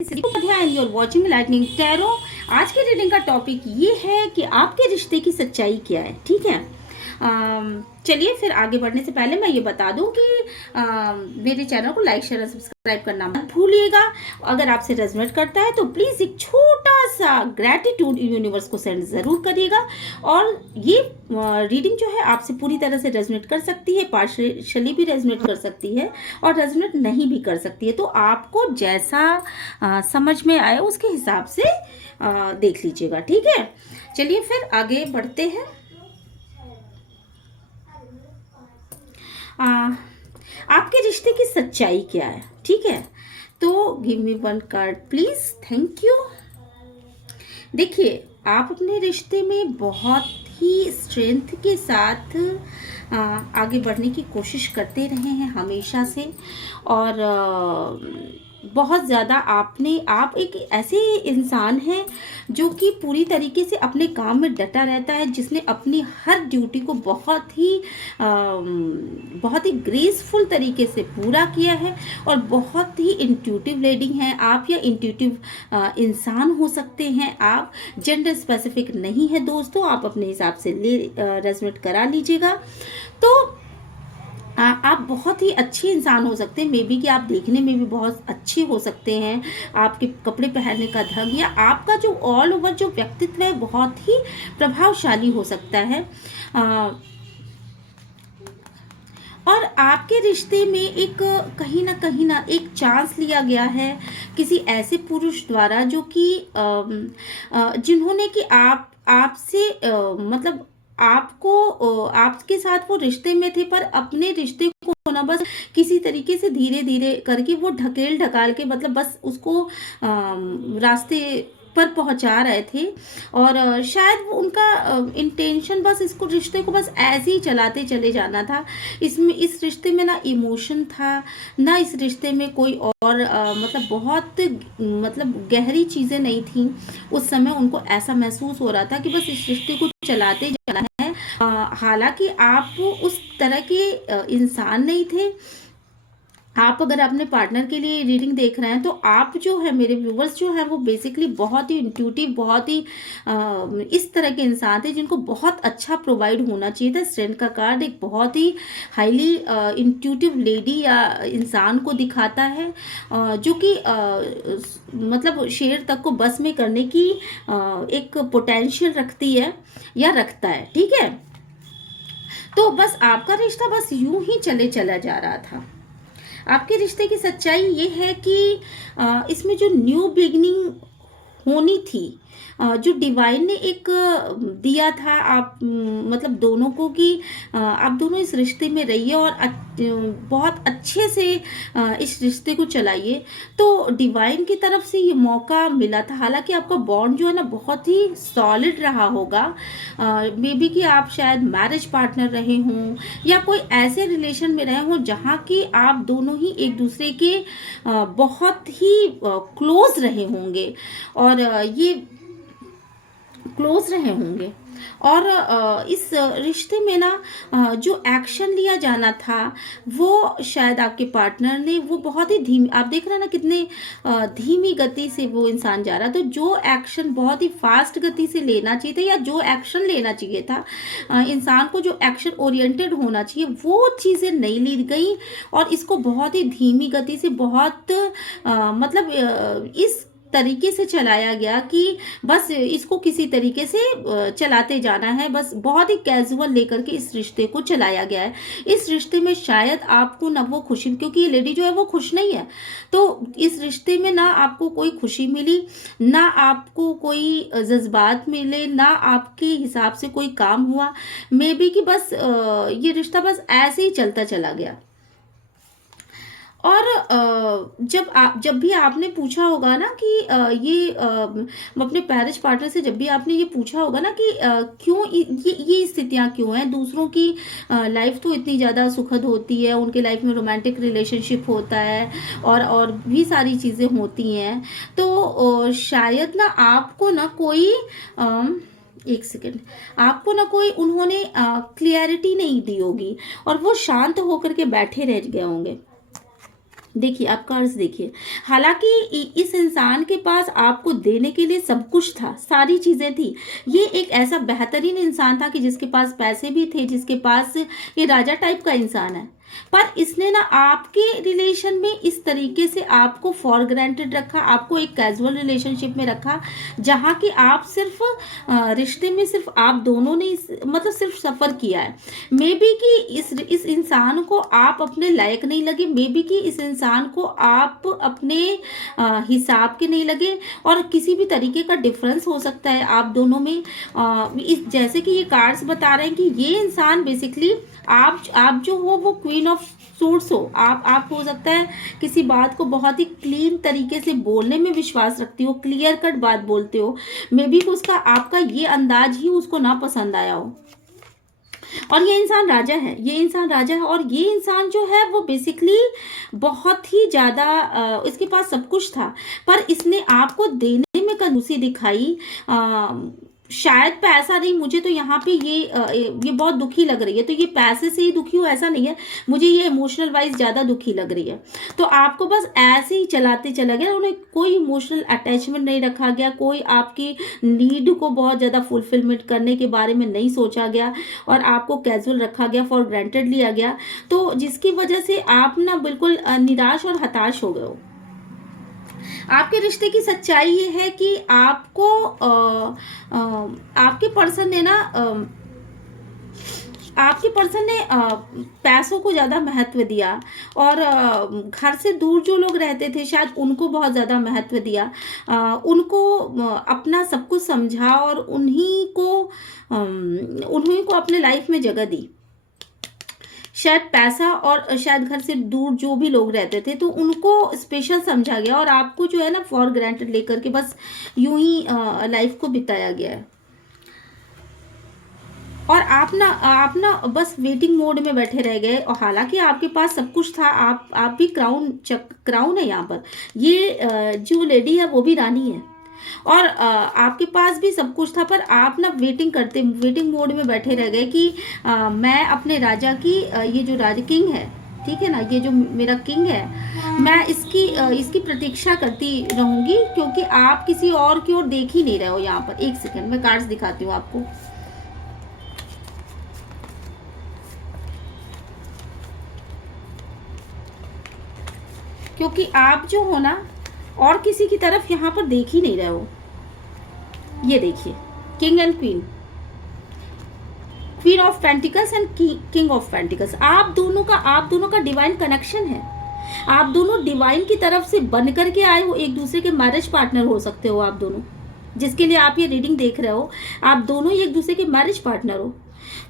And you are watching lightning tarot. आज की reading का टॉपिक ये है कि आपके रिश्ते की सच्चाई क्या है। ठीक है, चलिए फिर आगे बढ़ने से पहले मैं ये बता दूं कि मेरे चैनल को लाइक शेयर और सब्सक्राइब करना मत भूलिएगा। अगर आपसे रेजोनेट करता है तो प्लीज़ एक छोटा सा ग्रैटिट्यूड यूनिवर्स को सेंड ज़रूर करिएगा। और ये रीडिंग जो है आपसे पूरी तरह से रेजोनेट कर सकती है, पार्शियली भी रेजोनेट कर सकती है और रेजोनेट नहीं भी कर सकती है। तो आपको जैसा समझ में आए उसके हिसाब से देख लीजिएगा। ठीक है, चलिए फिर आगे बढ़ते हैं। आपके रिश्ते की सच्चाई क्या है। ठीक है, तो give me one card please. Thank you. देखिए, आप अपने रिश्ते में बहुत ही स्ट्रेंथ के साथ आगे बढ़ने की कोशिश करते रहे हैं हमेशा से। और बहुत ज़्यादा आप एक ऐसे इंसान हैं जो कि पूरी तरीके से अपने काम में डटा रहता है, जिसने अपनी हर ड्यूटी को बहुत ही ग्रेसफुल तरीके से पूरा किया है। और बहुत ही इंट्यूटिव लीडिंग है आप, या इंट्यूटिव इंसान हो सकते हैं आप। जेंडर स्पेसिफिक नहीं है दोस्तों, आप अपने हिसाब से रेजोनेट करा लीजिएगा। तो आप बहुत ही अच्छे इंसान हो सकते हैं। मे बी कि आप देखने में भी बहुत अच्छे हो सकते हैं, आपके कपड़े पहनने का ढंग या आपका जो ऑल ओवर जो व्यक्तित्व है बहुत ही प्रभावशाली हो सकता है। और आपके रिश्ते में एक कहीं ना एक चांस लिया गया है किसी ऐसे पुरुष द्वारा जो कि जिन्होंने कि आपसे मतलब आपके साथ वो रिश्ते में थे, पर अपने रिश्ते को ना बस किसी तरीके से धीरे धीरे करके वो ढकाल के मतलब बस उसको रास्ते पर पहुंचा रहे थे। और शायद वो उनका इंटेंशन बस इसको रिश्ते को बस ऐसे ही चलाते चले जाना था। इस रिश्ते में ना इमोशन था, ना इस रिश्ते में कोई और मतलब बहुत मतलब गहरी चीज़ें नहीं थी। उस समय उनको ऐसा महसूस हो रहा था कि बस इस रिश्ते को चलाते जाना है। हालांकि आप उस तरह के इंसान नहीं थे। आप अगर अपने पार्टनर के लिए रीडिंग देख रहे हैं तो आप जो है, मेरे व्यूवर्स जो है, वो बेसिकली बहुत ही इंट्यूटिव, बहुत ही इस तरह के इंसान थे जिनको बहुत अच्छा प्रोवाइड होना चाहिए था। स्ट्रेंथ का कार्ड एक बहुत ही हाईली इंट्यूटिव लेडी या इंसान को दिखाता है जो कि मतलब शेर तक को बस में करने की एक पोटेंशियल रखती है या रखता है। ठीक है, तो बस आपका रिश्ता बस यूं ही चला जा रहा था। आपके रिश्ते की सच्चाई ये है कि इसमें जो न्यू बिगनिंग होनी थी, जो डिवाइन ने एक दिया था आप मतलब दोनों को कि आप दोनों इस रिश्ते में रहिए और बहुत अच्छे से इस रिश्ते को चलाइए। तो डिवाइन की तरफ से ये मौका मिला था। हालांकि आपका बॉन्ड जो है ना बहुत ही सॉलिड रहा होगा। मे बी कि आप शायद मैरिज पार्टनर रहे हों या कोई ऐसे रिलेशन में रहे हों जहाँ कि आप दोनों ही एक दूसरे के बहुत ही क्लोज रहे होंगे और ये क्लोज रहे होंगे। और इस रिश्ते में ना जो एक्शन लिया जाना था वो शायद आपके पार्टनर ने वो बहुत ही धीमी, आप देख रहे हैं ना कितने धीमी गति से वो इंसान जा रहा था। तो जो एक्शन बहुत ही फास्ट गति से लेना चाहिए था या जो एक्शन लेना चाहिए था इंसान को, जो एक्शन ओरिएंटेड होना चाहिए, वो चीज़ें नहीं ली गई और इसको बहुत ही धीमी गति से बहुत मतलब इस तरीके से चलाया गया कि बस इसको किसी तरीके से चलाते जाना है। बस बहुत ही कैजुअल लेकर के इस रिश्ते को चलाया गया है। इस रिश्ते में शायद आपको ना वो खुशी, क्योंकि ये लेडी जो है वो खुश नहीं है, तो इस रिश्ते में ना आपको कोई खुशी मिली, ना आपको कोई जज्बात मिले, ना आपके हिसाब से कोई काम हुआ। मे बी कि बस ये रिश्ता बस ऐसे ही चलता चला गया। और जब भी आपने पूछा होगा ना कि ये अपने मैरिज पार्टनर से जब भी आपने ये पूछा होगा ना कि क्यों ये स्थितियां क्यों हैं, दूसरों की लाइफ तो इतनी ज़्यादा सुखद होती है, उनके लाइफ में रोमांटिक रिलेशनशिप होता है और भी सारी चीज़ें होती हैं। तो शायद ना आपको ना कोई एक सेकेंड, आपको ना कोई उन्होंने क्लियरिटी नहीं दी होगी और वो शांत होकर के बैठे रह गए होंगे। देखिए, आप कर्ज देखिए, हालाँकि इस इंसान के पास आपको देने के लिए सब कुछ था, सारी चीज़ें थी। ये एक ऐसा बेहतरीन इंसान था कि जिसके पास पैसे भी थे, जिसके पास ये राजा टाइप का इंसान है। पर इसने ना आपके रिलेशन में इस तरीके से आपको फॉर ग्रांटेड रखा, आपको एक कैजुअल रिलेशनशिप में रखा, जहाँ कि आप सिर्फ़ रिश्ते में सिर्फ़ आप दोनों ने मतलब सिर्फ़ सफ़र किया है। मे बी कि इस इंसान को आप अपने लायक नहीं लगे, मे बी कि इस इंसान को आप अपने हिसाब के नहीं लगे, और किसी भी तरीके का डिफरेंस हो सकता है आप दोनों में। इस जैसे कि ये कार्ड्स बता रहे हैं कि ये इंसान बेसिकली आप जो हो वो क्वीन ऑफ सूट्स हो, आप हो सकता है किसी बात को बहुत ही क्लीन तरीके से बोलने में विश्वास रखती हो, क्लियर कट बात बोलते हो, मे बी कि उसका आपका ये अंदाज ही उसको ना पसंद आया हो। और ये इंसान राजा है, ये इंसान राजा है, और ये इंसान जो है वो बेसिकली बहुत ही ज़्यादा इसके पास सब कुछ था, पर इसने आपको देने में कंजूसी दिखाई। शायद पैसा नहीं, मुझे तो यहाँ पे ये बहुत दुखी लग रही है, तो ये पैसे से ही दुखी हो ऐसा नहीं है, मुझे ये इमोशनल वाइज ज़्यादा दुखी लग रही है। तो आपको बस ऐसे ही चलाते चला गया, उन्हें कोई इमोशनल अटैचमेंट नहीं रखा गया, कोई आपकी नीड को बहुत ज़्यादा फुलफिलमेंट करने के बारे में नहीं सोचा गया, और आपको कैजुअल रखा गया, फॉर ग्रांटेड लिया गया, तो जिसकी वजह से आप ना बिल्कुल निराश और हताश हो गए हो। आपके रिश्ते की सच्चाई ये है कि आपको आपके पर्सन ने ना आपके पर्सन ने पैसों को ज़्यादा महत्व दिया, और घर से दूर जो लोग रहते थे शायद उनको बहुत ज़्यादा महत्व दिया, उनको अपना सब कुछ समझा, और उन्हीं को अपने लाइफ में जगह दी। शायद पैसा और शायद घर से दूर जो भी लोग रहते थे तो उनको स्पेशल समझा गया, और आपको जो है ना फॉर ग्रांटेड लेकर के बस यूं ही लाइफ को बिताया गया है। और आप ना बस वेटिंग मोड में बैठे रह गए, और हालांकि आपके पास सब कुछ था, आप भी क्राउन है यहाँ पर। ये जो लेडी है वो भी रानी है, और आपके पास भी सब कुछ था, पर आप ना वेटिंग मोड में बैठे रह गए कि मैं अपने राजा की ये जो राज किंग है, ठीक है ना, ये जो मेरा किंग है, मैं इसकी प्रतीक्षा करती रहूंगी, क्योंकि आप किसी और की ओर देख ही नहीं रहे हो। यहाँ पर एक सेकंड मैं कार्ड्स दिखाती हूँ आपको। क्योंकि आप जो हो ना और किसी की तरफ यहाँ पर देख ही नहीं रहे हो। ये देखिए, king and queen, queen of pentacles and king of pentacles, आप दोनों का डिवाइन कनेक्शन है। आप दोनों डिवाइन की तरफ से बन करके आए हो, एक दूसरे के मैरिज पार्टनर हो सकते हो आप दोनों, जिसके लिए आप ये रीडिंग देख रहे हो, आप दोनों ही एक दूसरे के मैरिज पार्टनर हो।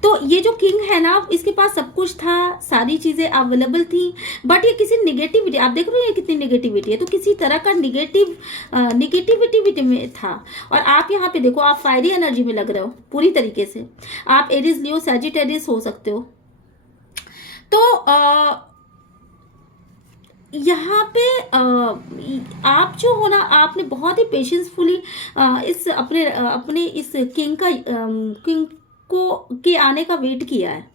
तो ये जो किंग है ना, इसके पास सब कुछ था, सारी चीजें अवेलेबल थी, बट ये किसी नेगेटिविटी, आप देख रहे हो ये कितनी नेगेटिविटी है, तो किसी तरह का नेगेटिविटी में था। और आप यहाँ पे देखो, आप फायरी एनर्जी में लग रहे हो पूरी तरीके से। आप एरिस, लियो, सैजिटेरियस हो सकते हो। तो यहाँ पे आप जो हो ना, आपने बहुत ही पेशेंसफुली इस अपने इस किंग को के आने का वेट किया है,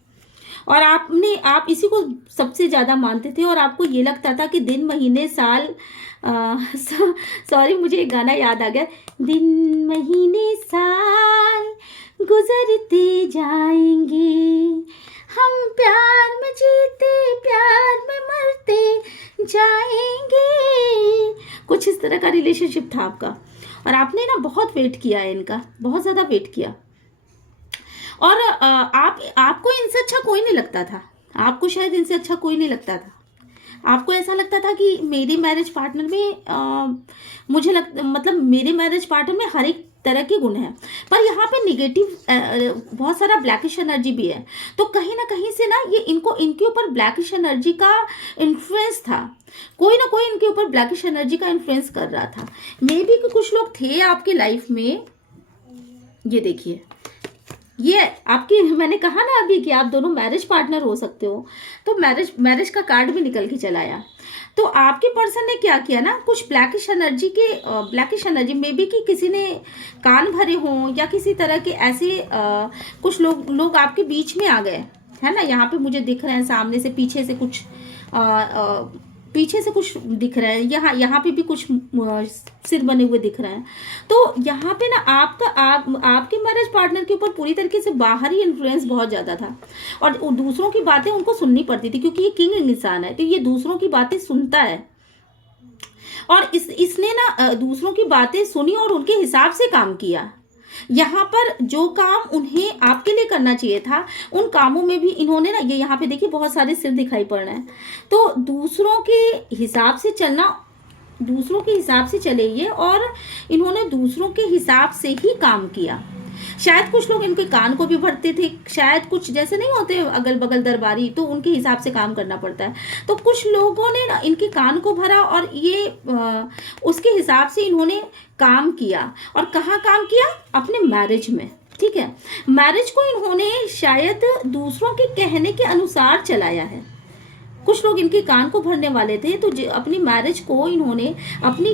और आप इसी को सबसे ज़्यादा मानते थे, और आपको ये लगता था कि दिन महीने साल सॉरी मुझे एक गाना याद आ गया, दिन महीने साल गुजरते जाएंगे, हम प्यार में जीते प्यार में मरते जाएंगे, कुछ इस तरह का रिलेशनशिप था आपका। और आपने ना बहुत वेट किया है इनका, बहुत ज़्यादा वेट किया, और आपको इनसे अच्छा कोई नहीं लगता था, आपको शायद इनसे अच्छा कोई नहीं लगता था। आपको ऐसा लगता था कि मेरे मैरिज पार्टनर में मतलब मेरे मैरिज पार्टनर में हर एक तरह के गुण हैं, पर यहाँ पे निगेटिव बहुत सारा ब्लैकिश एनर्जी भी है। तो कहीं ना कहीं से ना ये इनके ऊपर ब्लैकिश एनर्जी का इन्फ्लुएंस था, कोई ना कोई इनके ऊपर ब्लैकिश एनर्जी का इन्फ्लुएंस कर रहा था। मे बी कि कुछ लोग थे आपके लाइफ में, ये देखिए, ये आपकी, मैंने कहा ना अभी कि आप दोनों मैरिज पार्टनर हो सकते हो, तो मैरिज का कार्ड भी निकल के चला आया। तो आपके पर्सन ने क्या किया ना, कुछ ब्लैकिश एनर्जी में भी कि किसी ने कान भरे हों, या किसी तरह के ऐसे कुछ लोग आपके बीच में आ गए, है ना। यहाँ पे मुझे दिख रहे हैं सामने से पीछे से कुछ पीछे से कुछ दिख रहा है, यहाँ यहाँ पे भी कुछ सिर बने हुए दिख रहे हैं। तो यहाँ पे ना आपके मैरिज पार्टनर के ऊपर पूरी तरीके से बाहरी इन्फ्लुएंस बहुत ज़्यादा था, और दूसरों की बातें उनको सुननी पड़ती थी, क्योंकि ये किंग इंसान है तो ये दूसरों की बातें सुनता है। और इसने ना दूसरों की बातें सुनी और उनके हिसाब से काम किया। यहाँ पर जो काम उन्हें आपके लिए करना चाहिए था, उन कामों में भी इन्होंने ना, ये यहाँ पे देखिए बहुत सारे सिर दिखाई पड़ रहे हैं, तो दूसरों के हिसाब से चलना, दूसरों के हिसाब से चले ये, और इन्होंने दूसरों के हिसाब से ही काम किया। शायद कुछ लोग इनके कान को भी भरते थे, शायद कुछ जैसे नहीं होते अगल बगल दरबारी, तो उनके हिसाब से काम करना पड़ता है, तो कुछ लोगों ने ना इनके कान को भरा और ये उसके हिसाब से इन्होंने काम किया। और कहाँ काम किया? अपने मैरिज में। ठीक है, मैरिज को इन्होंने शायद दूसरों के कहने के अनुसार चलाया है। कुछ लोग इनके कान को भरने वाले थे, तो अपनी मैरिज को इन्होंने अपनी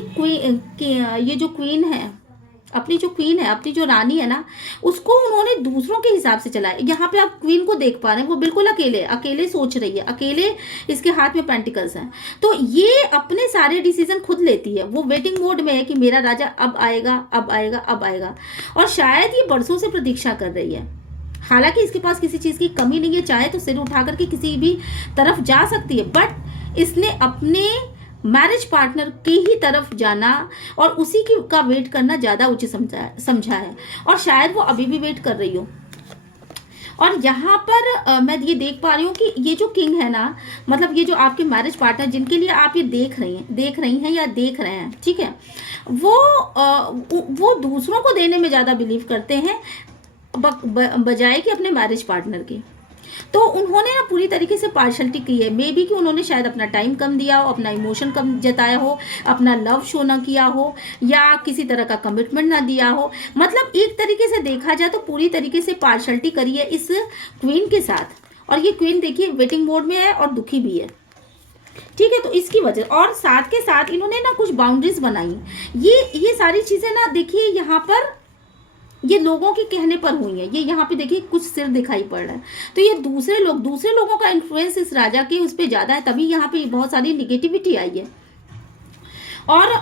ये जो क्वीन है, अपनी जो क्वीन है, अपनी जो रानी है ना, उसको उन्होंने दूसरों के हिसाब से चलाया। यहाँ पे आप क्वीन को देख पा रहे हैं, वो बिल्कुल अकेले सोच रही है, अकेले इसके हाथ में पेंटिकल्स हैं, तो ये अपने सारे डिसीजन खुद लेती है। वो वेटिंग मोड में है कि मेरा राजा अब आएगा, अब आएगा, अब आएगा, और शायद ये बरसों से प्रतीक्षा कर रही है। हालांकि इसके पास किसी चीज़ की कमी नहीं है, चाहे तो सिर उठा करके किसी भी तरफ जा सकती है, बट इसने अपने मैरिज पार्टनर की ही तरफ जाना और उसी की का वेट करना ज़्यादा उचित समझा है, और शायद वो अभी भी वेट कर रही हो। और यहाँ पर मैं ये देख पा रही हूँ कि ये जो किंग है ना, मतलब ये जो आपके मैरिज पार्टनर जिनके लिए आप ये देख रही हैं या देख रहे हैं, ठीक है, वो दूसरों को देने में ज़्यादा बिलीव करते हैं बजाय कि अपने मैरिज पार्टनर की। तो उन्होंने ना पूरी तरीके से पार्शलिटी की है, मे बी कि उन्होंने शायद अपना टाइम कम दिया हो, अपना इमोशन कम जताया हो, अपना लव शो ना किया हो, या किसी तरह का कमिटमेंट ना दिया हो। मतलब एक तरीके से देखा जाए तो पूरी तरीके से पार्शलिटी करी है इस क्वीन के साथ। और ये क्वीन देखिए वेटिंग मोड में है और दुखी भी है। ठीक है, तो इसकी वजह, और साथ के साथ इन्होंने ना कुछ बाउंड्रीज बनाई। ये सारी चीजें ना देखिए यहाँ पर ये लोगों के कहने पर हुई है। ये यहाँ पे देखिए कुछ सिर दिखाई पड़ रहा है, तो ये दूसरे लोगों का इन्फ्लुएंस इस राजा के उस पर ज्यादा है, तभी यहाँ पे बहुत सारी निगेटिविटी आई है। और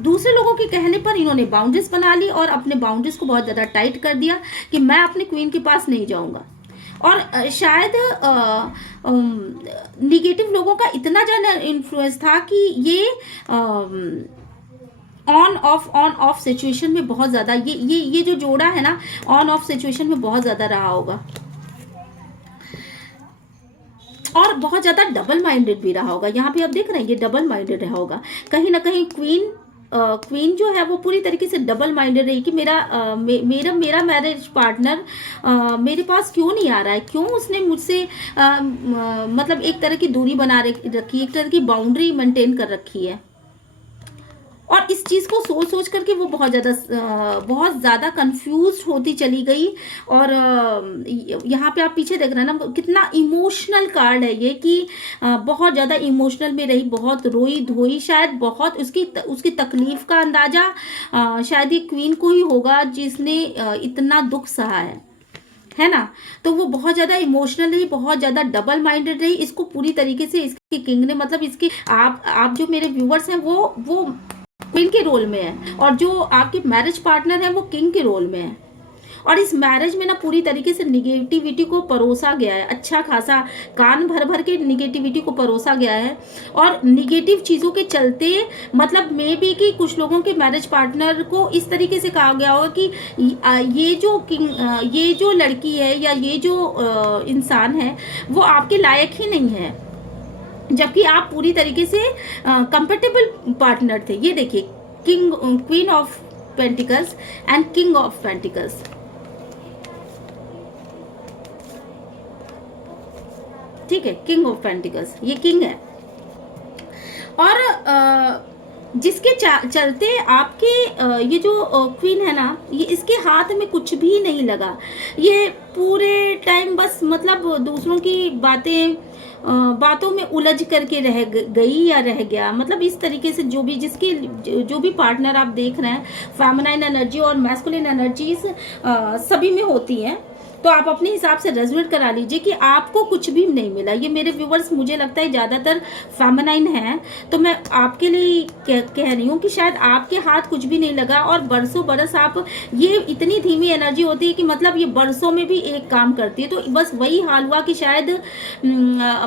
दूसरे लोगों के कहने पर इन्होंने बाउंड्रीज बना ली और अपने बाउंड्रीज को बहुत ज्यादा टाइट कर दिया कि मैं अपने क्वीन के पास नहीं जाऊंगा। और शायद निगेटिव लोगों का इतना ज्यादा इन्फ्लुएंस था कि ये ऑन ऑफ सिचुएशन में बहुत ज्यादा ये जो जोड़ा है ना, ऑन ऑफ सिचुएशन में बहुत ज्यादा रहा होगा, और बहुत ज्यादा डबल माइंडेड भी रहा होगा। यहाँ पे आप देख रहे हैं ये डबल माइंडेड रहा होगा। कहीं ना कहीं क्वीन जो है वो पूरी तरीके से डबल माइंडेड रही कि मेरा मैरिज पार्टनर मेरे पास क्यों नहीं आ रहा है, क्यों उसने मुझसे मतलब एक तरह की दूरी बना रखी, एक तरह की बाउंड्री मेंटेन कर रखी है। और इस चीज़ को सोच करके वो बहुत ज़्यादा कंफ्यूज होती चली गई। और यहाँ पे आप पीछे देख रहे हैं ना, कितना इमोशनल कार्ड है ये, कि बहुत ज़्यादा इमोशनल में रही, बहुत रोई धोई, शायद बहुत उसकी तकलीफ का अंदाज़ा शायद ये क्वीन को ही होगा जिसने इतना दुख सहा है ना। तो वो बहुत ज़्यादा इमोशनल रही, बहुत ज़्यादा डबल माइंडेड रही। इसको पूरी तरीके से इसके किंग ने, मतलब इसके आप जो मेरे व्यूवर्स हैं वो क्वीन के रोल में है, और जो आपके मैरिज पार्टनर है वो किंग के रोल में है। और इस मैरिज में ना पूरी तरीके से निगेटिविटी को परोसा गया है, अच्छा खासा कान भर के निगेटिविटी को परोसा गया है। और निगेटिव चीज़ों के चलते मतलब मे बी कि कुछ लोगों के मैरिज पार्टनर को इस तरीके से कहा गया होगा कि ये जो लड़की है या ये जो इंसान है वो आपके लायक ही नहीं है, जबकि आप पूरी तरीके से कंपेटेबल पार्टनर थे। ये देखिए queen of pentacles and king of pentacles. ठीक है, किंग ऑफ पेंटिकल्स, ये किंग है। और जिसके चलते आपके ये जो क्वीन है ना, ये इसके हाथ में कुछ भी नहीं लगा। ये पूरे टाइम बस मतलब दूसरों की बातों में उलझ करके रह गई या रह गया। मतलब इस तरीके से जो भी पार्टनर आप देख रहे हैं, फेमिनाइन एनर्जी और मैस्कुलिन एनर्जीज सभी में होती हैं। तो आप अपने हिसाब से रेजोनेट करा लीजिए कि आपको कुछ भी नहीं मिला। ये मेरे व्यूवर्स मुझे लगता है ज़्यादातर फेमिनाइन हैं, तो मैं आपके लिए कह रही हूँ कि शायद आपके हाथ कुछ भी नहीं लगा और बरसों बरस आप, ये इतनी धीमी एनर्जी होती है कि मतलब ये बरसों में भी एक काम करती है। तो बस वही हाल हुआ कि शायद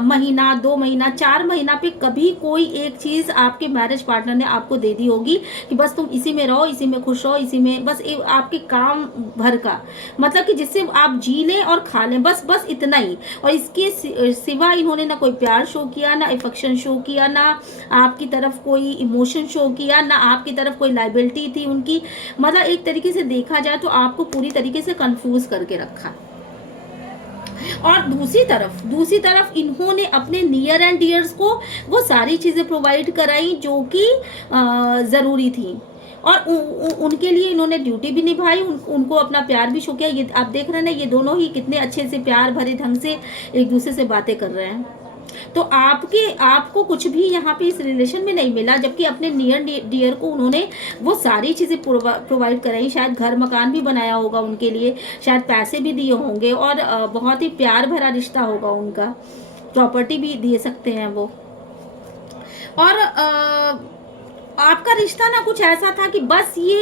महीना, 2 महीना, 4 महीना पे कभी कोई एक चीज़ आपके मैरिज पार्टनर ने आपको दे दी होगी कि बस तुम इसी में रहो, इसी में खुश रहो, इसी में बस आपके काम भर का, मतलब कि जिससे आप जी लें और खा लें, बस बस इतना ही। और इसके सिवा इन्होंने ना कोई प्यार शो किया, ना अफेक्शन शो किया, ना आपकी तरफ कोई इमोशन शो किया, ना आपकी तरफ कोई लाइबिलिटी थी उनकी। मतलब एक तरीके से देखा जाए तो आपको पूरी तरीके से कंफ्यूज करके रखा। और दूसरी तरफ इन्होंने अपने नियर एंड डियर्स को वो सारी चीजें प्रोवाइड कराई जो कि जरूरी थी, और उनके लिए इन्होंने ड्यूटी भी निभाई, उनको अपना प्यार भी शो किया। ये आप देख रहे हैं ना, ये दोनों ही कितने अच्छे से प्यार भरे ढंग से एक दूसरे से बातें कर रहे हैं। तो आपको कुछ भी यहाँ पे इस रिलेशन में नहीं मिला, जबकि अपने नियर डियर को उन्होंने वो सारी चीजें प्रोवाइड कराई। शायद घर मकान भी बनाया होगा उनके लिए, शायद पैसे भी दिए होंगे, और बहुत ही प्यार भरा रिश्ता होगा उनका, प्रॉपर्टी भी दे सकते हैं वो। और आपका रिश्ता ना कुछ ऐसा था कि बस ये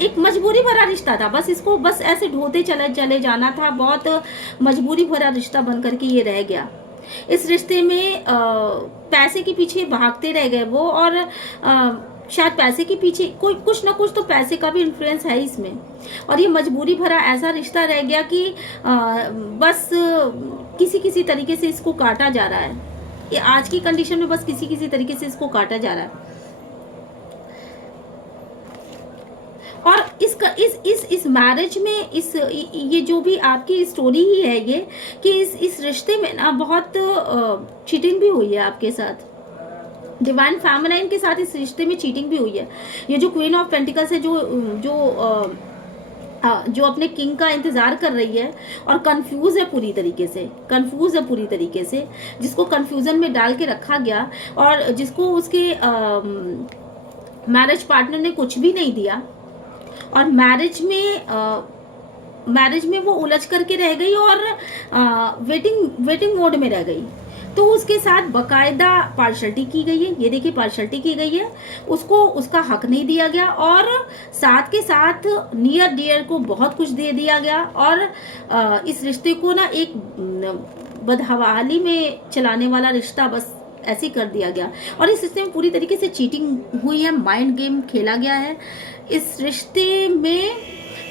एक मजबूरी भरा रिश्ता था, बस इसको बस ऐसे ढोते चले जाना था। बहुत मजबूरी भरा रिश्ता बनकर के ये रह गया। इस रिश्ते में पैसे के पीछे भागते रह गए वो, और शायद पैसे के पीछे कोई कुछ ना कुछ तो पैसे का भी इन्फ्लुएंस है इसमें। और ये मजबूरी भरा ऐसा रिश्ता रह गया कि बस किसी तरीके से इसको काटा जा रहा है। ये आज की कंडीशन में बस किसी तरीके से इसको काटा जा रहा है। और इस मैरिज में ये जो भी आपकी स्टोरी ही है ये, कि इस रिश्ते में ना बहुत चीटिंग भी हुई है आपके साथ, डिवाइन फेमिनाइन के साथ इस रिश्ते में चीटिंग भी हुई है। ये जो क्वीन ऑफ पेंटिकल्स है, जो अपने किंग का इंतजार कर रही है और कंफ्यूज है पूरी तरीके से, जिसको कंफ्यूजन में डाल के रखा गया, और जिसको उसके मैरिज पार्टनर ने कुछ भी नहीं दिया, और मैरिज में वो उलझ करके रह गई और वेटिंग मोड में रह गई। तो उसके साथ बकायदा पार्शलिटी की गई है। ये देखिए, पार्शलिटी की गई है, उसको उसका हक नहीं दिया गया, और साथ के साथ नियर डियर को बहुत कुछ दे दिया गया। और इस रिश्ते को ना एक बदहवाली में चलाने वाला रिश्ता बस ऐसे ही कर दिया गया। और इस रिश्ते में पूरी तरीके से चीटिंग हुई है, माइंड गेम खेला गया है इस रिश्ते में।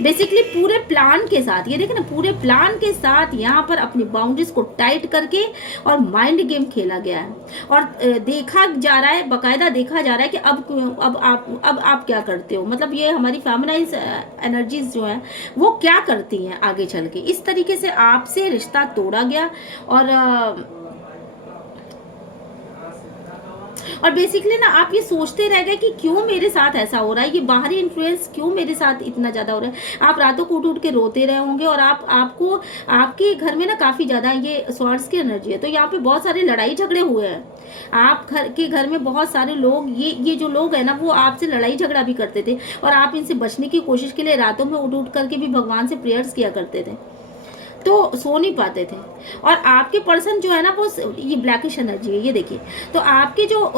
बेसिकली पूरे प्लान के साथ, ये देखें ना, पूरे प्लान के साथ यहाँ पर अपनी बाउंड्रीज को टाइट करके और माइंड गेम खेला गया है। और देखा जा रहा है, बकायदा देखा जा रहा है कि अब आप क्या करते हो। मतलब ये हमारी फेमिनाइन एनर्जीज जो है वो क्या करती हैं आगे चल के। इस तरीके से आपसे रिश्ता तोड़ा गया। और बेसिकली ना आप ये सोचते रह गए कि क्यों मेरे साथ ऐसा हो रहा है, ये बाहरी इन्फ्लुएंस क्यों मेरे साथ इतना ज्यादा हो रहा है। आप रातों को उठ के रोते रहे होंगे, और आपको आपके घर में ना काफी ज्यादा ये सॉर्ट्स की एनर्जी है, तो यहाँ पे बहुत सारे लड़ाई झगड़े हुए हैं। आप घर में बहुत सारे लोग, ये जो लोग है ना, वो आपसे लड़ाई झगड़ा भी करते थे, और आप इनसे बचने की कोशिश के लिए रातों में उठ करके भी भगवान से प्रेयर्स किया करते थे, तो सो नहीं पाते थे। और आपके पर्सन जो है ना, वो ये ब्लैकिश एनर्जी है, ये देखिए। तो आपके जो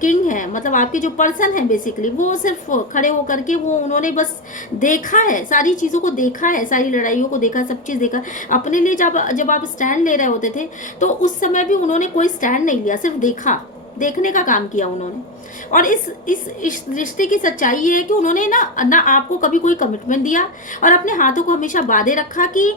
किंग है, मतलब आपके जो पर्सन है, बेसिकली वो सिर्फ खड़े होकर के उन्होंने बस देखा है, सारी चीज़ों को देखा है, सारी लड़ाइयों को देखा, सब चीज़ देखा अपने लिए। जब आप स्टैंड ले रहे होते थे, तो उस समय भी उन्होंने कोई स्टैंड नहीं लिया, सिर्फ देखने का काम किया उन्होंने। और इस रिश्ते की सच्चाई ये है कि उन्होंने ना आपको कभी कोई कमिटमेंट दिया, और अपने हाथों को हमेशा बांधे रखा कि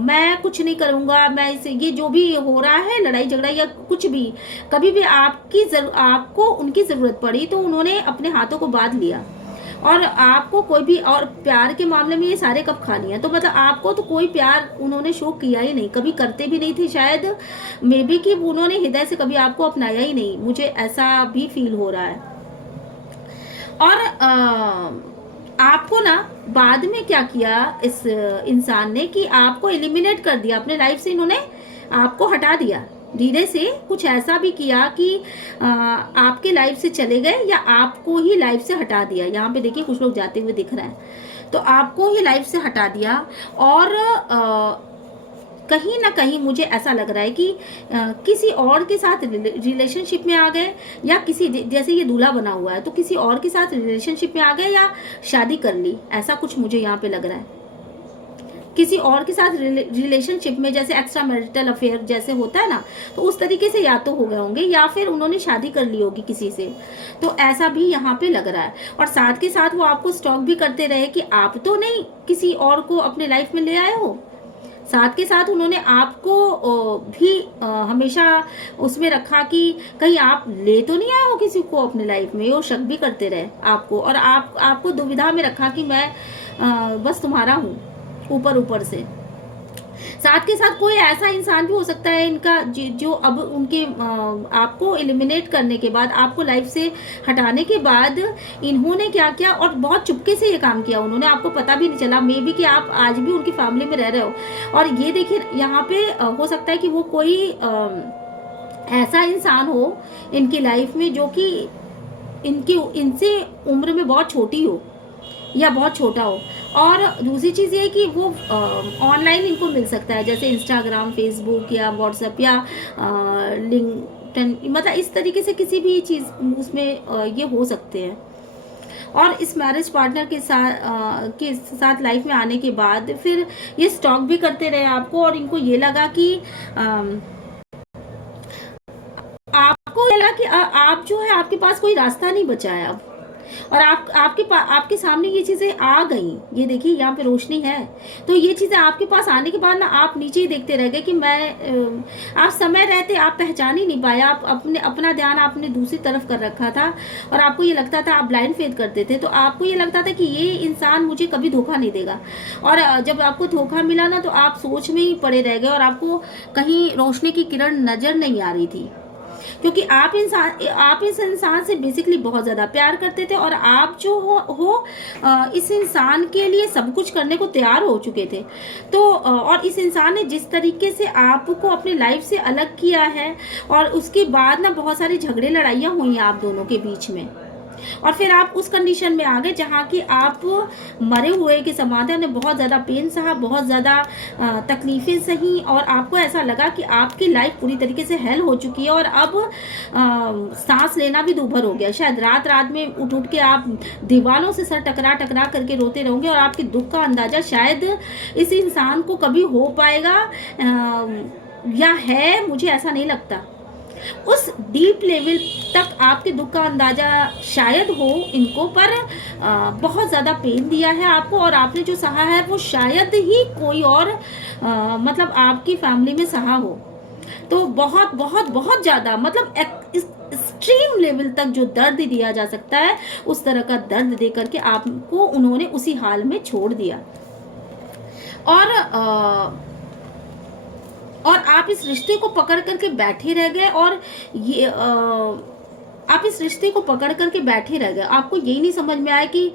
मैं कुछ नहीं करूंगा, मैं ये जो भी हो रहा है, लड़ाई झगड़ा या कुछ भी, कभी भी आपको उनकी जरूरत पड़ी तो उन्होंने अपने हाथों को बांध लिया। और आपको कोई भी, और प्यार के मामले में ये सारे कप खानी है, तो मतलब आपको तो कोई प्यार उन्होंने शो किया ही नहीं, कभी करते भी नहीं थे शायद, मे बी कि उन्होंने हृदय से कभी आपको अपनाया ही नहीं, मुझे ऐसा भी फील हो रहा है। और आपको ना बाद में क्या किया इस इंसान ने कि आपको एलिमिनेट कर दिया अपने लाइफ से, इन्होंने आपको हटा दिया धीरे से। कुछ ऐसा भी किया कि आपके लाइफ से चले गए, या आपको ही लाइफ से हटा दिया। यहाँ पे देखिए कुछ लोग जाते हुए दिख रहे हैं। तो आपको ही लाइफ से हटा दिया। और कहीं ना कहीं मुझे ऐसा लग रहा है कि किसी और के साथ रिलेशनशिप में आ गए, या किसी, जैसे ये दूल्हा बना हुआ है तो किसी और के साथ रिलेशनशिप में आ गए या शादी कर ली, ऐसा कुछ मुझे यहाँ पे लग रहा है। किसी और के साथ रिलेशनशिप में, जैसे एक्स्ट्रा मैरिटल अफेयर जैसे होता है ना, तो उस तरीके से या तो हो गए होंगे या फिर उन्होंने शादी कर ली होगी किसी से, तो ऐसा भी यहाँ पे लग रहा है। और साथ के साथ वो आपको स्टॉक भी करते रहे कि आप तो नहीं किसी और को अपने लाइफ में ले आए हो, साथ के साथ उन्होंने आपको भी हमेशा उसमें रखा कि कहीं आप ले तो नहीं आए हो किसी को अपने लाइफ में। वो शक भी करते रहे आपको, और आपको दुविधा में रखा कि मैं बस तुम्हारा हूँ ऊपर ऊपर से। साथ के साथ कोई ऐसा इंसान भी हो सकता है इनका जो अब उनके आपको एलिमिनेट करने के बाद, आपको लाइफ से हटाने के बाद इन्होंने क्या किया, और बहुत चुपके से ये काम किया उन्होंने, आपको पता भी नहीं चला। मे बी कि आप आज भी उनकी फैमिली में रह रहे हो। और ये देखिए यहाँ पे हो सकता है कि वो कोई ऐसा इंसान हो इनकी लाइफ में जो कि इनसे उम्र में बहुत छोटी हो या बहुत छोटा हो। और दूसरी चीज़ ये है कि वो ऑनलाइन इनको मिल सकता है, जैसे इंस्टाग्राम, फेसबुक या व्हाट्सएप या लिंक्डइन, मतलब इस तरीके से किसी भी चीज़ उसमें ये हो सकते हैं। और इस मैरिज पार्टनर के साथ लाइफ में आने के बाद फिर ये स्टॉक भी करते रहे आपको, और इनको ये लगा कि आपको ये लगा कि आप जो है, आपके पास कोई रास्ता नहीं बचा है अब, और आपके सामने ये चीजें आ गई। ये देखिए यहाँ पे रोशनी है, तो ये चीजें आपके पास आने के बाद ना आप नीचे ही देखते रह गए कि आप समय रहते आप पहचान ही नहीं पाए। आप अपना ध्यान आपने दूसरी तरफ कर रखा था, और आपको ये लगता था, आप ब्लाइंड फेथ करते थे, तो आपको ये लगता था कि ये इंसान मुझे कभी धोखा नहीं देगा। और जब आपको धोखा मिला ना, तो आप सोच में ही पड़े रह गए, और आपको कहीं रोशनी की किरण नजर नहीं आ रही थी, क्योंकि आप इस इंसान से बेसिकली बहुत ज्यादा प्यार करते थे, और आप जो हो इस इंसान के लिए सब कुछ करने को तैयार हो चुके थे। तो और इस इंसान ने जिस तरीके से आपको अपनी लाइफ से अलग किया है, और उसके बाद ना बहुत सारी झगड़े लड़ाइयाँ हुई हैं आप दोनों के बीच में, और फिर आप उस कंडीशन में आ गए जहाँ की आप मरे हुए के समान थे। बहुत ज़्यादा पेन सहा, बहुत ज़्यादा तकलीफें सही, और आपको ऐसा लगा कि आपकी लाइफ पूरी तरीके से हेल हो चुकी है, और अब सांस लेना भी दूभर हो गया। शायद रात रात में उठ के आप दीवारों से सर टकरा टकरा करके रोते रहोगे, और आपके दुख का अंदाज़ा शायद इस इंसान को कभी हो पाएगा या है, मुझे ऐसा नहीं लगता। उस डीप लेवल तक आपके दुख का अंदाजा शायद हो इनको, पर बहुत ज़्यादा पेन दिया है आपको, और आपने जो सहा है वो शायद ही कोई और मतलब आपकी फैमिली में सहा हो। तो बहुत बहुत बहुत ज़्यादा, मतलब एक्सट्रीम लेवल तक जो दर्द दिया जा सकता है, उस तरह का दर्द दे करके आपको उन्होंने उसी हाल में छोड़ दिया। और आप इस रिश्ते को पकड़ करके बैठे रह गए, और ये आप इस रिश्ते को पकड़ करके बैठे रह गए। आपको यही नहीं समझ में आया कि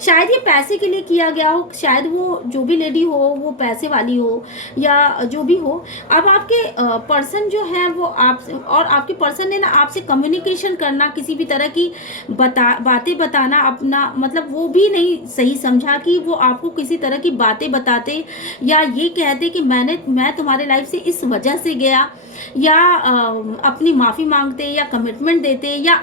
शायद ये पैसे के लिए किया गया हो, शायद वो जो भी लेडी हो वो पैसे वाली हो, या जो भी हो। अब आपके पर्सन जो है वो आपसे, और आपके पर्सन ने ना आपसे कम्युनिकेशन करना, किसी भी तरह की बातें बताना अपना, मतलब वो भी नहीं सही समझा कि वो आपको किसी तरह की बातें बताते, या ये कहते कि मैं तुम्हारे लाइफ से इस वजह से गया, या अपनी माफ़ी मांगते, या कमिटमेंट देते, या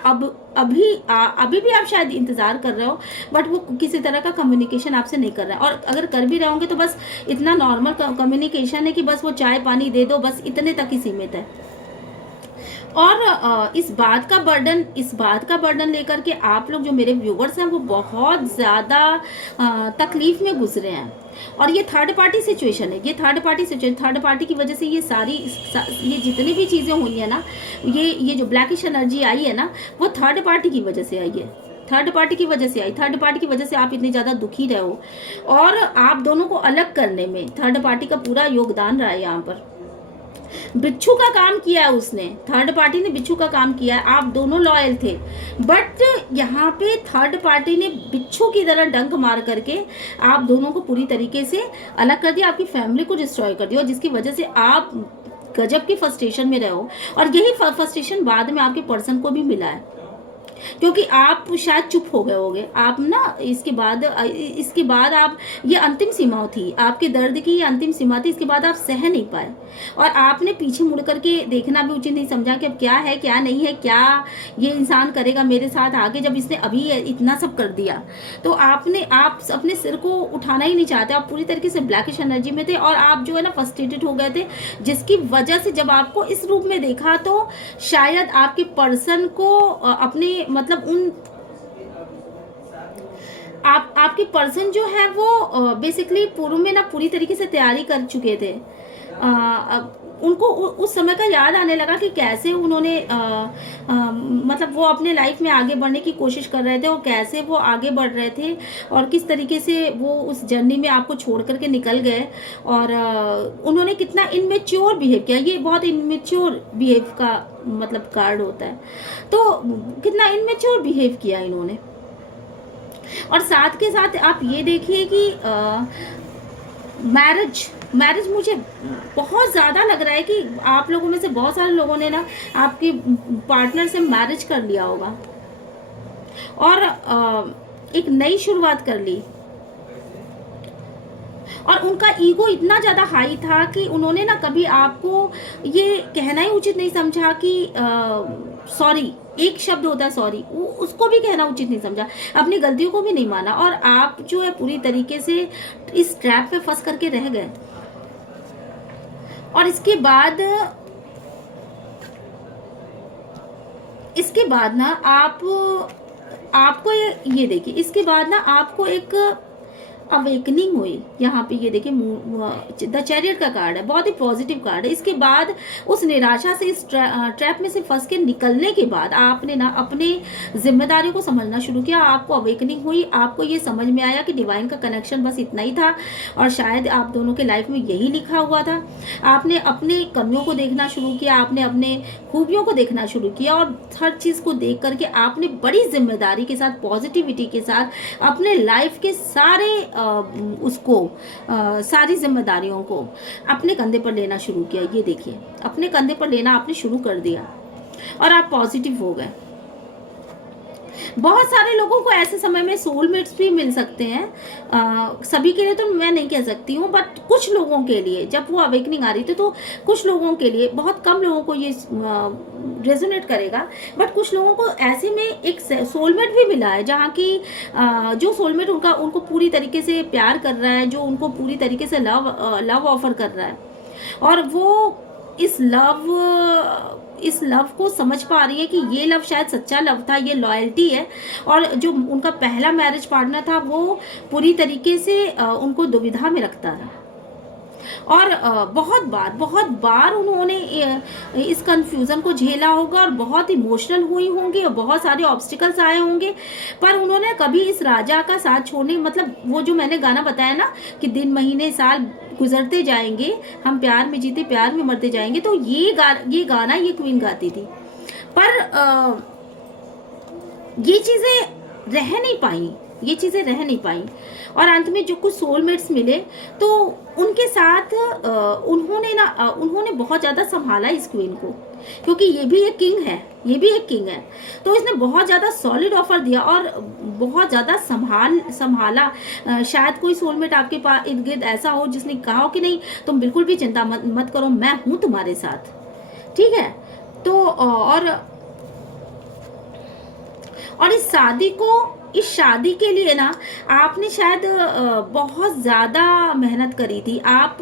अभी भी आप शायद इंतज़ार कर रहे हो, बट वो किसी तरह का कम्युनिकेशन आपसे नहीं कर रहा है। और अगर कर भी रहे होंगे तो बस इतना नॉर्मल कम्युनिकेशन है कि बस वो चाय पानी दे दो, बस इतने तक ही सीमित है। और इस बात का बर्डन लेकर के आप लोग, जो मेरे व्यूवर्स हैं, वो बहुत ज़्यादा तकलीफ में गुजरे हैं। और ये थर्ड पार्टी सिचुएशन है, थर्ड पार्टी की वजह से ये जितनी भी चीज़ें हुई है ना, ये जो ब्लैकिश एनर्जी आई है ना, वो थर्ड पार्टी की वजह से आई है। थर्ड पार्टी की वजह से आप इतने ज़्यादा दुखी रहे हो, और आप दोनों को अलग करने में थर्ड पार्टी का पूरा योगदान रहा है। यहाँ पर बिच्छू का काम किया है उसने, थर्ड पार्टी ने बिच्छू का काम किया है। आप दोनों लॉयल थे, बट यहाँ पे थर्ड पार्टी ने बिच्छू की तरह डंक मार करके आप दोनों को पूरी तरीके से अलग कर दिया, आपकी फैमिली को डिस्ट्रॉय कर दिया, जिसकी वजह से आप गजब की फ्रस्ट्रेशन में रहे हो। और यही फ्रस्ट्रेशन बाद में आपके पर्सन को भी मिला है। क्योंकि आप शायद चुप हो गए होगे, आप ना इसके बाद आप, ये अंतिम सीमा थी आपके दर्द की, ये अंतिम सीमा थी, इसके बाद आप सह नहीं पाए और आपने पीछे मुड़ करके देखना भी उचित नहीं समझा कि अब क्या है क्या नहीं है, क्या ये इंसान करेगा मेरे साथ आगे, जब इसने अभी इतना सब कर दिया। तो आप अपने सिर को उठाना ही नहीं चाहते, आप पूरी तरीके से ब्लैकिश एनर्जी में थे और आप जो है ना फ्रस्ट्रेटेड हो गए थे, जिसकी वजह से जब आपको इस रूप में देखा तो शायद आपके पर्सन को अपने मतलब उन आपके पर्सन जो है वो बेसिकली पूर्व में ना पूरी तरीके से तैयारी कर चुके थे। उनको उस समय का याद आने लगा कि कैसे उन्होंने मतलब वो अपने लाइफ में आगे बढ़ने की कोशिश कर रहे थे और कैसे वो आगे बढ़ रहे थे और किस तरीके से वो उस जर्नी में आपको छोड़ करके निकल गए और उन्होंने कितना इनमेच्योर बिहेव किया। ये बहुत इनमेच्योर बिहेव का मतलब कार्ड होता है, तो कितना इनमेच्योर बिहेव किया इन्होंने। और साथ के साथ आप ये देखिए कि मैरिज मुझे बहुत ज़्यादा लग रहा है कि आप लोगों में से बहुत सारे लोगों ने ना आपके पार्टनर से मैरिज कर लिया होगा और एक नई शुरुआत कर ली। और उनका ईगो इतना ज़्यादा हाई था कि उन्होंने ना कभी आपको ये कहना ही उचित नहीं समझा कि सॉरी, एक शब्द होता है सॉरी, उसको भी कहना उचित नहीं समझा, अपनी गलतियों को भी नहीं माना और आप जो है पूरी तरीके से इस ट्रैप पे फंस करके रह गए। और इसके बाद ना आपको ये देखिए, इसके बाद ना आपको एक अवेकनिंग हुई। यहाँ पे ये देखिए द चैरियट का कार्ड है, बहुत ही पॉजिटिव कार्ड है। इसके बाद उस निराशा से, इस ट्रैप में से फंस के निकलने के बाद आपने ना अपने जिम्मेदारियों को समझना शुरू किया, आपको अवेकनिंग हुई, आपको ये समझ में आया कि डिवाइन का कनेक्शन बस इतना ही था और शायद आप दोनों के लाइफ में यही लिखा हुआ था। आपने अपने कमियों को देखना शुरू किया, आपने अपने खूबियों को देखना शुरू किया और हर चीज़ को देख करके आपने बड़ी जिम्मेदारी के साथ, पॉजिटिविटी के साथ अपने लाइफ के सारी जिम्मेदारियों को अपने कंधे पर लेना शुरू किया। ये देखिए, अपने कंधे पर लेना आपने शुरू कर दिया और आप पॉजिटिव हो गए। बहुत सारे लोगों को ऐसे समय में सोलमेट्स भी मिल सकते हैं, सभी के लिए तो मैं नहीं कह सकती हूँ, बट कुछ लोगों के लिए जब वो अवेकनिंग आ रही थी तो कुछ लोगों के लिए, बहुत कम लोगों को ये रेजोनेट करेगा, बट कुछ लोगों को ऐसे में एक सोलमेट भी मिला है जहाँ की जो सोलमेट उनको पूरी तरीके से प्यार कर रहा है, जो उनको पूरी तरीके से लव ऑफर कर रहा है और वो इस लव को समझ पा रही है कि ये लव शायद सच्चा लव था, ये लॉयल्टी है। और जो उनका पहला मैरिज पार्टनर था वो पूरी तरीके से उनको दुविधा में रखता था और बहुत बार उन्होंने इस कंफ्यूजन को झेला होगा और बहुत इमोशनल हुई होंगी और बहुत सारे ऑब्स्टिकल्स आए होंगे, पर उन्होंने कभी इस राजा का साथ छोड़ने, मतलब वो जो मैंने गाना बताया ना कि दिन महीने साल गुजरते जाएंगे, हम प्यार में जीते प्यार में मरते जाएंगे, तो ये गाना ये क्वीन गाती थी। पर ये चीज़ें रह नहीं पाई और अंत में जो कुछ सोलमेट्स मिले तो उनके साथ उन्होंने बहुत ज़्यादा संभाला इस क्वीन को, क्योंकि ये भी एक किंग है, तो इसने बहुत ज़्यादा सॉलिड ऑफर दिया और बहुत ज़्यादा संभाला। शायद कोई सोलमेट आपके पास इर्द गिर्द ऐसा हो जिसने कहा हो कि नहीं तुम बिल्कुल भी चिंता मत करो, मैं हूँ तुम्हारे साथ, ठीक है। तो और इस शादी के लिए ना आपने शायद बहुत ज़्यादा मेहनत करी थी। आप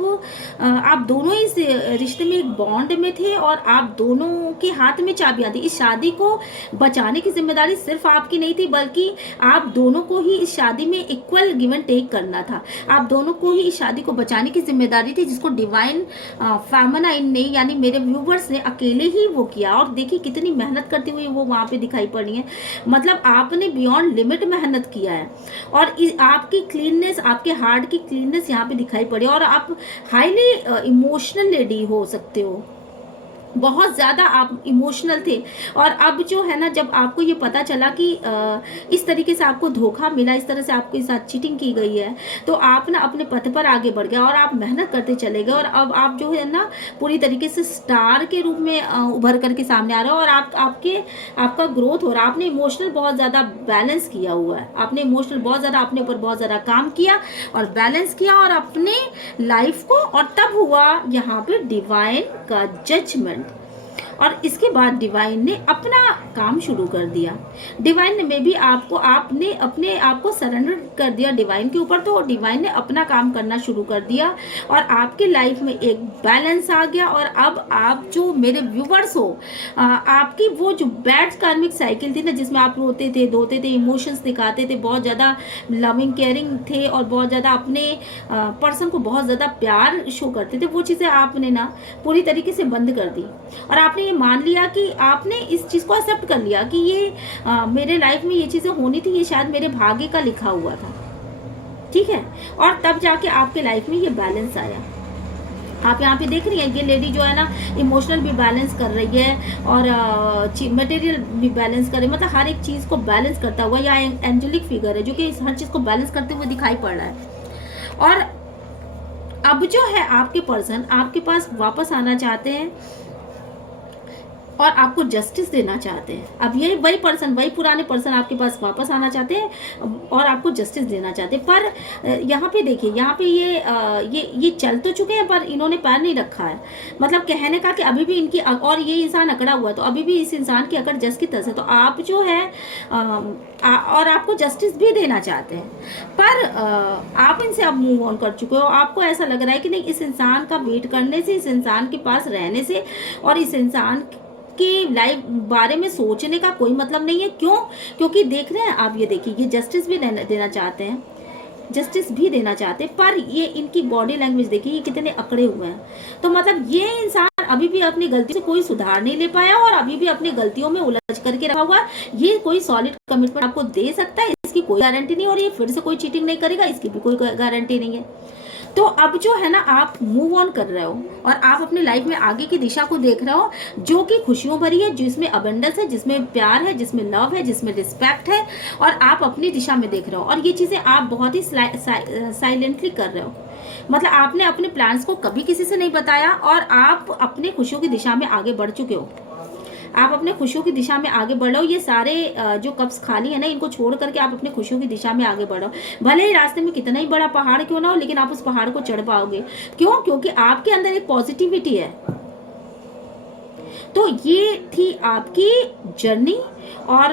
दोनों इस रिश्ते में एक बॉन्ड में थे और आप दोनों के हाथ में चाबियां थी। इस शादी को बचाने की जिम्मेदारी सिर्फ आपकी नहीं थी, बल्कि आप दोनों को ही इस शादी में इक्वल गिव एंड टेक करना था। आप दोनों को ही इस शादी को बचाने की जिम्मेदारी थी, जिसको डिवाइन फेमिनाइन ने, यानी मेरे व्यूवर्स ने अकेले ही वो किया। और देखिए कितनी मेहनत करती हुई वो वहाँ पे दिखाई पड़ी है, मतलब आपने बियॉन्ड लिमिट मेहनत किया है और आपकी क्लीननेस, आपके हार्ट की क्लीननेस यहाँ पे दिखाई पड़ी और आप हाईली इमोशनल लेडी हो सकते हो। बहुत ज़्यादा आप इमोशनल थे, और अब जो है ना, जब आपको ये पता चला कि इस तरीके से आपको धोखा मिला, इस तरह से आपके साथ चीटिंग की गई है, तो आप ना अपने पथ पर आगे बढ़ गए और आप मेहनत करते चले गए, और अब आप जो है ना पूरी तरीके से स्टार के रूप में उभर करके सामने आ रहे हो, और आपका ग्रोथ हो रहा है। आपने इमोशनल बहुत ज़्यादा बैलेंस किया हुआ है, आपने इमोशनल बहुत ज़्यादा अपने ऊपर बहुत ज़्यादा काम किया और बैलेंस किया, और अपने लाइफ को, और तब हुआ यहाँ पे डिवाइन का जजमेंट। और इसके बाद डिवाइन ने अपना काम शुरू कर दिया। डिवाइन ने में भी आपने अपने आप को सरेंडर कर दिया डिवाइन के ऊपर, तो डिवाइन ने अपना काम करना शुरू कर दिया, और आपके लाइफ में एक बैलेंस आ गया। और अब आप जो मेरे व्यूवर्स हो, आपकी वो जो बैड कार्मिक साइकिल थी ना, जिसमें आप रोते थे, धोते थे, इमोशंस दिखाते थे, बहुत ज़्यादा लविंग केयरिंग थे, और बहुत ज़्यादा अपने पर्सन को बहुत ज़्यादा प्यार शो करते थे, वो चीज़ें आपने ना पूरी तरीके से बंद कर दी। और आपने ये मान लिया कि आपने इस चीज़ को एक्सेप्ट कर लिया कि ये मेरे लाइफ में ये चीज़ें होनी थी, ये शायद मेरे भाग्य का लिखा हुआ था, ठीक है। और तब जाके आपके लाइफ में ये बैलेंस आया। आप यहाँ पे देख रही हैं, ये लेडी जो है ना इमोशनल भी बैलेंस कर रही है, और मटेरियल भी बैलेंस कर रही है, मतलब हर एक चीज़ को बैलेंस करता हुआ, या एंजेलिक फिगर है जो कि हर चीज़ को बैलेंस करते हुए दिखाई पड़ रहा है। और अब जो है आपके पर्सन आपके पास वापस आना चाहते हैं, और आपको जस्टिस देना चाहते हैं। अब ये वही पुराने पर्सन आपके पास वापस आना चाहते हैं और आपको जस्टिस देना चाहते हैं। पर यहाँ पे देखिए, यहाँ पे ये चल तो चुके हैं, पर इन्होंने पैर नहीं रखा है। मतलब कहने का कि अभी भी इनकी, और ये इंसान अकड़ा हुआ है, तो अभी भी इस इंसान की अकड़ जस की तरह है। तो आप जो है और आपको जस्टिस भी देना चाहते हैं, पर आप इनसे अब मूव ऑन कर चुके हो। आपको ऐसा लग रहा है कि नहीं, इस इंसान का वेट करने से, इस इंसान के पास रहने से, और इस इंसान की लाइफ बारे में सोचने का कोई मतलब नहीं है। क्यों? क्योंकि देख रहे हैं आप, ये देखिए, ये जस्टिस भी देना चाहते हैं, जस्टिस भी देना चाहते हैं, पर ये इनकी बॉडी लैंग्वेज देखिए, ये कितने अकड़े हुए हैं। तो मतलब ये इंसान अभी भी अपनी गलती से कोई सुधार नहीं ले पाया, और अभी भी अपनी गलतियों में उलझ करके रखा हुआ है। ये कोई सॉलिड कमिटमेंट आपको दे सकता है, इसकी कोई गारंटी नहीं, और ये फिर से कोई चीटिंग नहीं करेगा, इसकी भी कोई गारंटी नहीं है। तो अब जो है ना, आप मूव ऑन कर रहे हो, और आप अपनी लाइफ में आगे की दिशा को देख रहे हो, जो कि खुशियों भरी है, जिसमें अबंडेंस है, जिसमें प्यार है, जिसमें लव है, जिसमें रिस्पेक्ट है, और आप अपनी दिशा में देख रहे हो। और ये चीज़ें आप बहुत ही साइलेंटली कर रहे हो। मतलब आपने अपने प्लान्स को कभी किसी से नहीं बताया, और आप अपने खुशियों की दिशा में आगे बढ़ चुके हो। आप अपने खुशियों की दिशा में आगे बढ़ो। ये सारे जो कप्स खाली है ना, इनको छोड़ करके आप अपने खुशियों की दिशा में आगे बढ़ो। भले ही रास्ते में कितना ही बड़ा पहाड़ क्यों ना हो, लेकिन आप उस पहाड़ को चढ़ पाओगे। क्यों? क्योंकि आपके अंदर एक पॉजिटिविटी है। तो ये थी आपकी जर्नी। और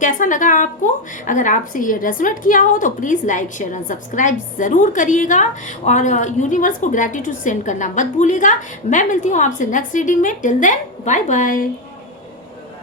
कैसा लगा आपको? अगर आपसे ये रेजोनेट किया हो तो प्लीज़ लाइक, शेयर और सब्सक्राइब ज़रूर करिएगा, और यूनिवर्स को ग्रैटिट्यूड सेंड करना मत भूलिएगा। मैं मिलती हूँ आपसे नेक्स्ट रीडिंग में। Till then, bye bye.